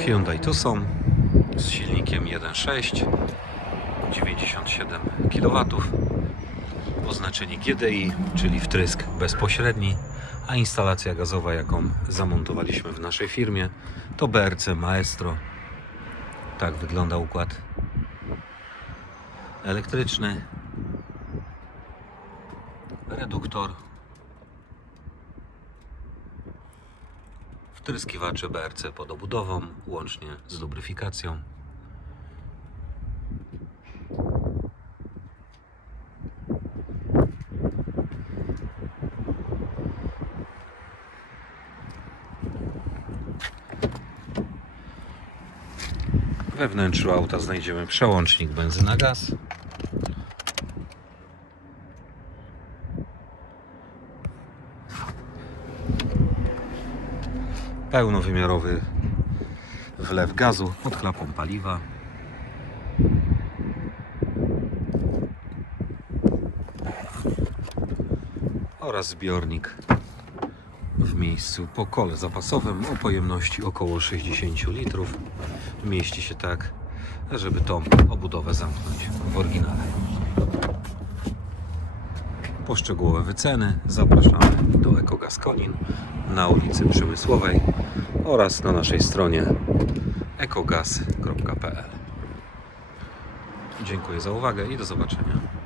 Hyundai Tucson z silnikiem 1.6 97 kW oznaczenie GDI, czyli wtrysk bezpośredni, a instalacja gazowa, jaką zamontowaliśmy w naszej firmie, to BRC Maestro. Tak wygląda układ elektryczny. Reduktor. Wtryskiwacze BRC pod obudową, łącznie z lubryfikacją. We wnętrzu auta znajdziemy przełącznik benzyna-gaz. Pełnowymiarowy wlew gazu pod klapą paliwa. Oraz zbiornik w miejscu po kole zapasowym o pojemności około 60 litrów. Mieści się tak, żeby tą obudowę zamknąć w oryginale. Po szczegółowe wyceny zapraszamy do Ekogas Konin na ulicy Przemysłowej oraz na naszej stronie ekogas.pl. Dziękuję za uwagę i do zobaczenia.